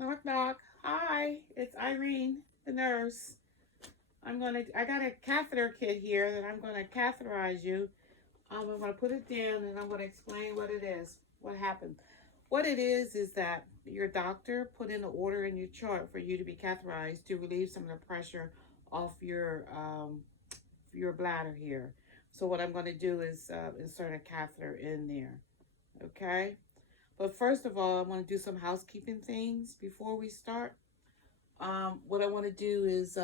Knock knock. Hi, it's Irene, the nurse. I got a catheter kit here that I'm gonna catheterize you. I'm gonna put it down and I'm gonna explain what it is, what happened. What it is that your doctor put in an order in your chart for you to be catheterized to relieve some of the pressure off your bladder here. So what I'm gonna do is insert a catheter in there. Okay. But first of all, I want to do some housekeeping things before we start. What I want to do is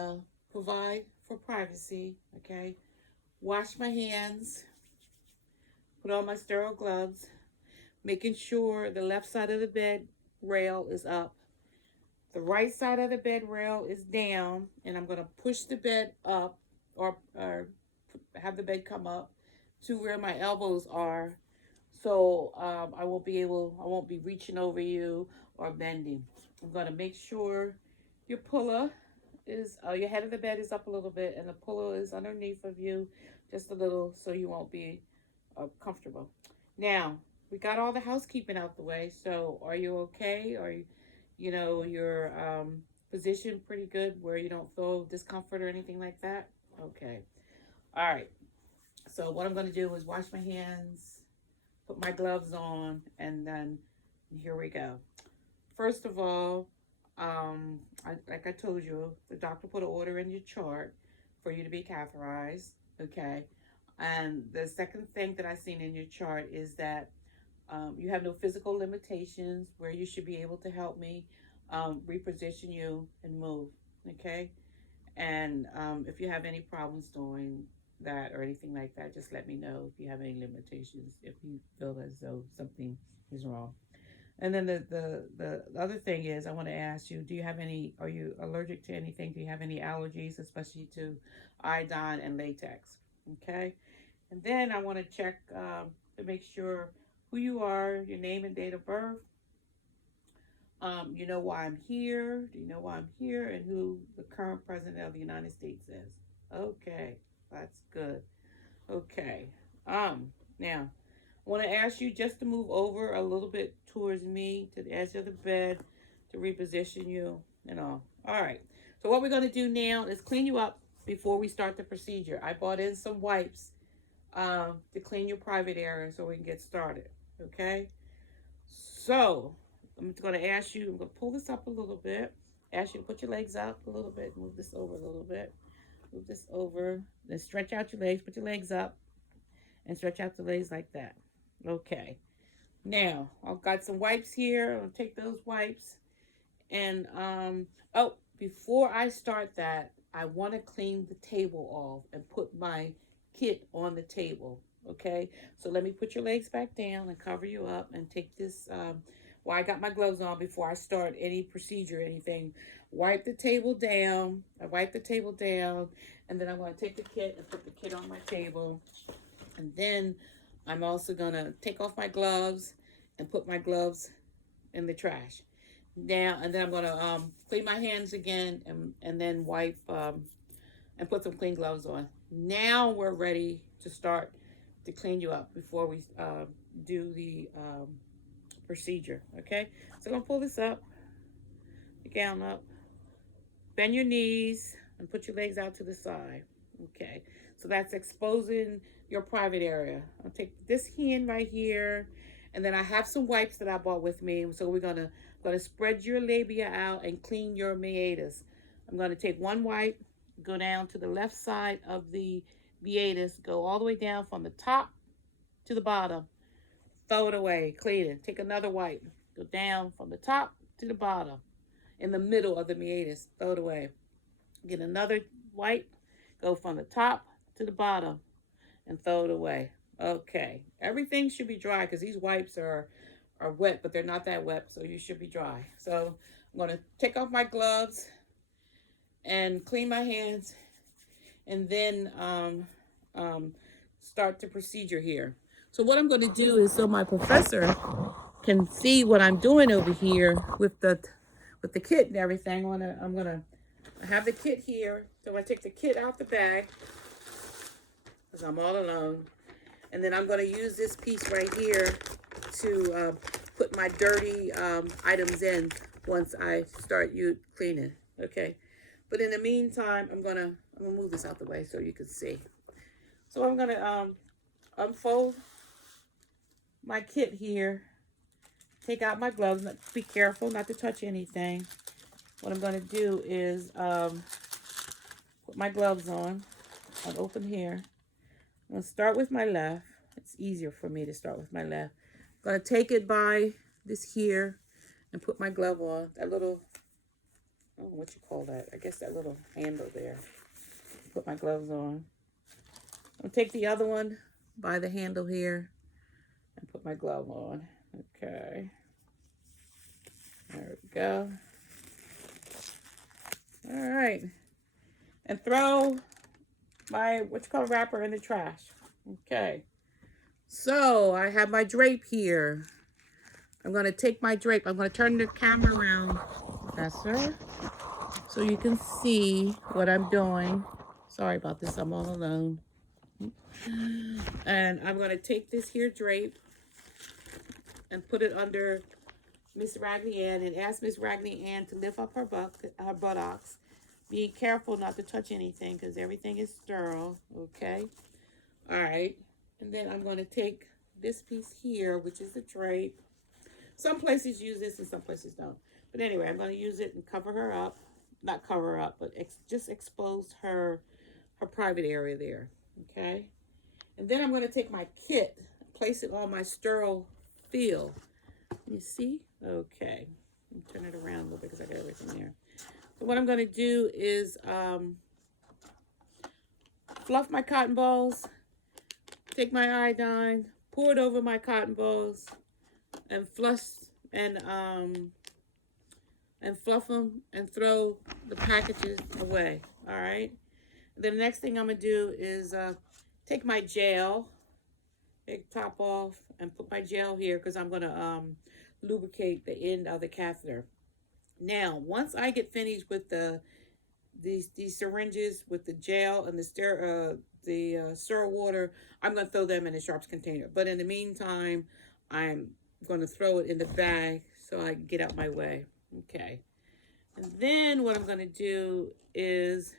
provide for privacy. Okay, wash my hands, put on my sterile gloves, making sure the left side of the bed rail is up, the right side of the bed rail is down, and I'm gonna push the bed up or have the bed come up to where my elbows are. So I won't be reaching over you or bending. I'm gonna make sure your puller your head of the bed is up a little bit and the pillow is underneath of you just a little so you won't be comfortable. Now, we got all the housekeeping out the way, so are you okay? Are your position pretty good where you don't feel discomfort or anything like that? Okay. All right. So what I'm going to do is wash my hands, put my gloves on, and then here we go. First of all, like I told you, the doctor put an order in your chart for you to be catheterized. Okay. And the second thing that I seen in your chart is that you have no physical limitations where you should be able to help me reposition you and move. Okay. And if you have any problems doing that or anything like that, just let me know if you have any limitations, if you feel as though something is wrong. And then the other thing is, I want to ask you, are you allergic to anything? Do you have any allergies, especially to iodine and latex? Okay. And then I want to check to make sure who you are, your name and date of birth. You know why I'm here. Do you know why I'm here and who the current president of the United States is? Okay, that's good. Okay. Now I want to ask you just to move over a little bit towards me to the edge of the bed to reposition you and all. All right. So what we're going to do now is clean you up before we start the procedure. I bought in some wipes to clean your private area so we can get started. Okay. So I'm going to ask you, I'm going to pull this up a little bit. Ask you to put your legs up a little bit. Move this over a little bit. Move this over. Then stretch out your legs. Put your legs up and stretch out the legs like that. Okay. Now, I've got some wipes here. I'll take those wipes. And, before I start that, I want to clean the table off and put my kit on the table. Okay. So let me put your legs back down and cover you up and take this. I got my gloves on before I start any procedure or anything. Wipe the table down. I wipe the table down. And then I'm going to take the kit and put the kit on my table. And then I'm also going to take off my gloves and put my gloves in the trash. Now, and then I'm going to clean my hands again and then wipe and put some clean gloves on. Now we're ready to start to clean you up before we do the procedure. Okay, so I'm going to pull this up, the gown up, bend your knees, and put your legs out to the side. Okay, so that's exposing your private area. I'll take this hand right here, and then I have some wipes that I bought with me. So we're gonna spread your labia out and clean your meatus. I'm gonna take one wipe, go down to the left side of the meatus, go all the way down from the top to the bottom, throw it away, clean it. Take another wipe, go down from the top to the bottom, in the middle of the meatus, throw it away. Get another wipe, go from the top to the bottom, and throw it away. Okay, everything should be dry because these wipes are wet, but they're not that wet, so you should be dry. So I'm going to take off my gloves and clean my hands, and then start the procedure here. So what I'm going to do is so my professor can see what I'm doing over here with the kit and everything. I'm gonna have the kit here. So I take the kit out the bag because I'm all alone. And then I'm going to use this piece right here to put my dirty items in once I start you cleaning. Okay. But in the meantime, I'm gonna move this out the way so you can see. So I'm gonna unfold my kit here. Take out my gloves. Be careful not to touch anything. What I'm gonna do is put my gloves on. I'll open here. I'm gonna start with my left. It's easier for me to start with my left. I'm gonna take it by this here and put my glove on. That little, I don't know what you call that. I guess that little handle there. Put my gloves on. I'll take the other one by the handle here and put my glove on. Okay. There we go. All right. And throw my, wrapper in the trash. Okay. So I have my drape here. I'm going to take my drape. I'm going to turn the camera around, Professor, so you can see what I'm doing. Sorry about this. I'm all alone. And I'm going to take this here drape and put it under Miss Raggedy Ann and ask Miss Raggedy Ann to lift up her buttocks. Be careful not to touch anything because everything is sterile. Okay. All right. And then I'm going to take this piece here, which is the drape. Some places use this and some places don't. But anyway, I'm going to use it and cover her up. Not cover her up, but just expose her private area there. Okay. And then I'm going to take my kit, place it on my sterile field. You see? Okay. Turn it around a little bit because I got everything there. So what I'm going to do is fluff my cotton balls, take my iodine, pour it over my cotton balls, and fluff them and throw the packages away. All right. The next thing I'm gonna do is take my gel, take the top off, and put my gel here because I'm gonna lubricate the end of the catheter. Now, once I get finished with these syringes with the gel and the sterile water, I'm gonna throw them in a sharps container. But in the meantime, I'm gonna throw it in the bag so I can get out my way. Okay. And then what I'm gonna do is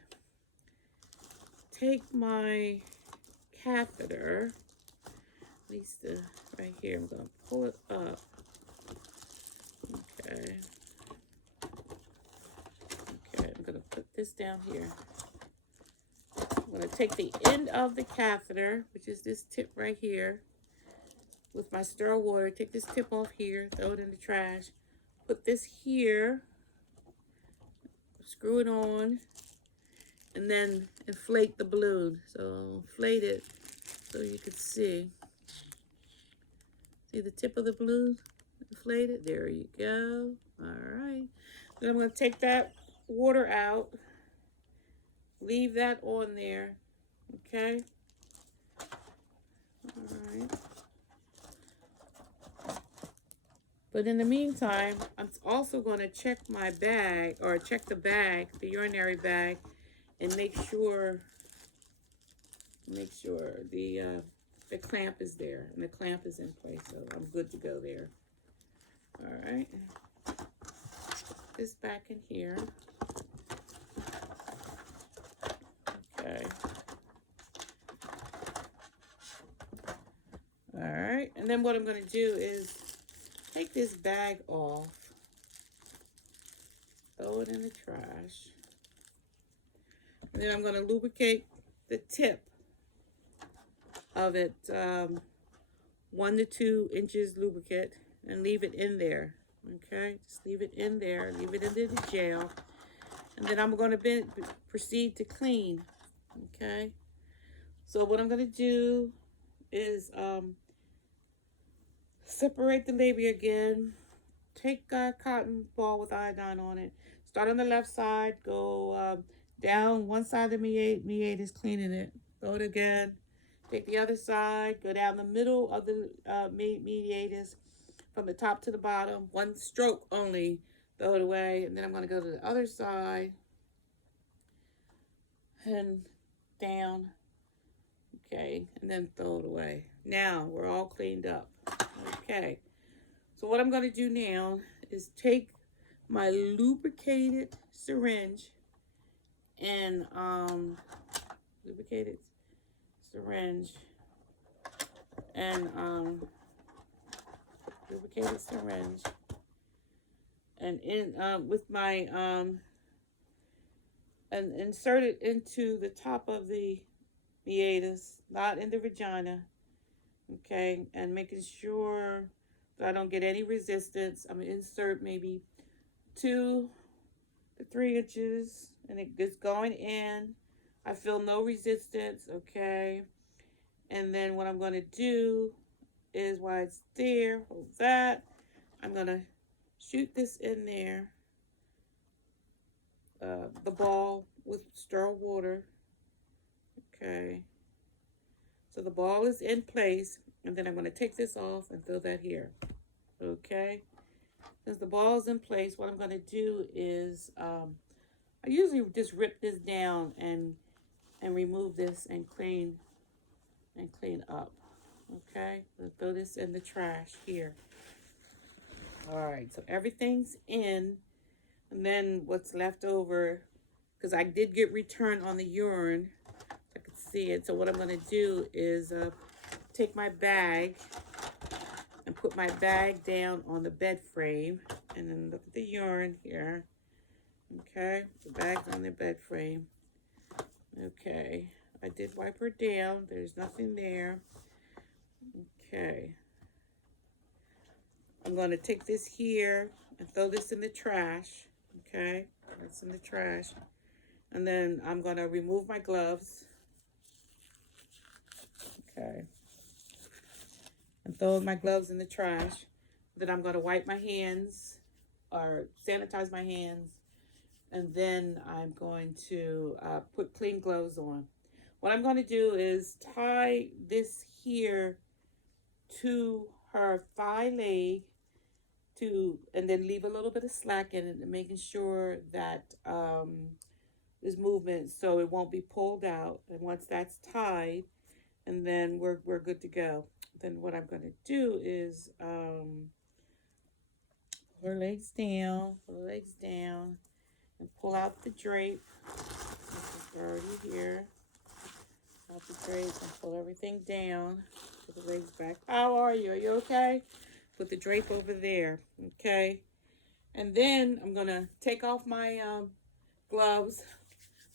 take my catheter, at least right here, I'm gonna pull it up. Okay. Okay, I'm gonna put this down here. I'm gonna take the end of the catheter, which is this tip right here, with my sterile water, take this tip off here, throw it in the trash, put this here, screw it on, and then inflate the balloon. So I'll inflate it so you can see. See the tip of the balloon? Inflate it. There you go. All right. Then I'm going to take that water out. Leave that on there. Okay. All right. But in the meantime, I'm also going to check my bag, or check the bag, the urinary bag, and make sure the clamp is there and the clamp is in place. So I'm good to go there. All right. This back in here. Okay. All right. And then what I'm going to do is take this bag off, throw it in the trash, and then I'm going to lubricate the tip of it, 1 to 2 inches lubricant, and leave it in there. Okay, just leave it in there, leave it into the gel, and then I'm going to proceed to clean. Okay, so what I'm going to do is separate the labia again, take a cotton ball with iodine on it, start on the left side, go down one side of the meatus, cleaning it, throw it again, take the other side, go down the middle of the meatus from the top to the bottom, one stroke only, throw it away, and then I'm going to go to the other side and down, okay, and then throw it away. Now we're all cleaned up. Okay, so what I'm going to do now is take my lubricated syringe and lubricated syringe and lubricated syringe and in with my and insert it into the top of the meatus, not in the vagina. Okay, and making sure that I don't get any resistance. I'm gonna insert maybe 2 to 3 inches, and it gets going in. I feel no resistance. Okay, and then what I'm gonna do is while it's there, hold that. I'm gonna shoot this in there, the ball with sterile water. Okay, so the ball is in place, and then I'm going to take this off and throw that here. Okay, since the ball is in place, what I'm going to do is I usually just rip this down and remove this and clean up. Okay, let's throw this in the trash here. All right, so everything's in, and then what's left over, because I did get return on the urine, I could see it. So what I'm going to do is take my bag and put my bag down on the bed frame, and then look at the urine here. Okay, the bag's on the bed frame. Okay, I did wipe her down. There's nothing there. Okay, I'm going to take this here and throw this in the trash. Okay, that's in the trash. And then I'm going to remove my gloves. Okay. And throw my gloves in the trash. Then I'm going to wipe my hands or sanitize my hands. And then I'm going to put clean gloves on. What I'm going to do is tie this here to her thigh leg, and then leave a little bit of slack in it, and making sure that there's movement so it won't be pulled out. And once that's tied, and then we're good to go. Then what I'm going to do is pull her legs down, and pull out the drape. This is already here. Out the drape and pull everything down. Put the legs back. How are you? Are you okay? Put the drape over there. Okay. And then I'm going to take off my gloves,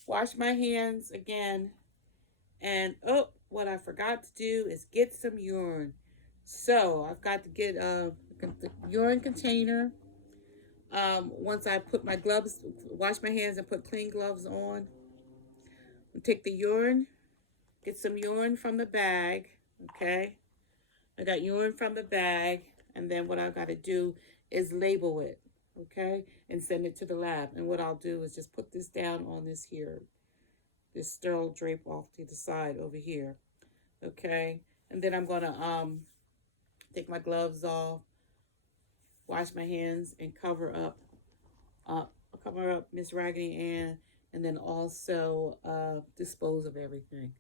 wash my hands again, and what I forgot to do is get some urine. So I've got to get the urine container. Once I put my gloves, wash my hands and put clean gloves on, I'll take the urine, get some urine from the bag. Okay, I got urine from the bag, and then what I've got to do is label it. Okay, and send it to the lab. And what I'll do is just put this down on this here, this sterile drape off to the side over here. Okay, and then I'm gonna take my gloves off, wash my hands, and cover up Miss Raggedy Ann, and then also dispose of everything.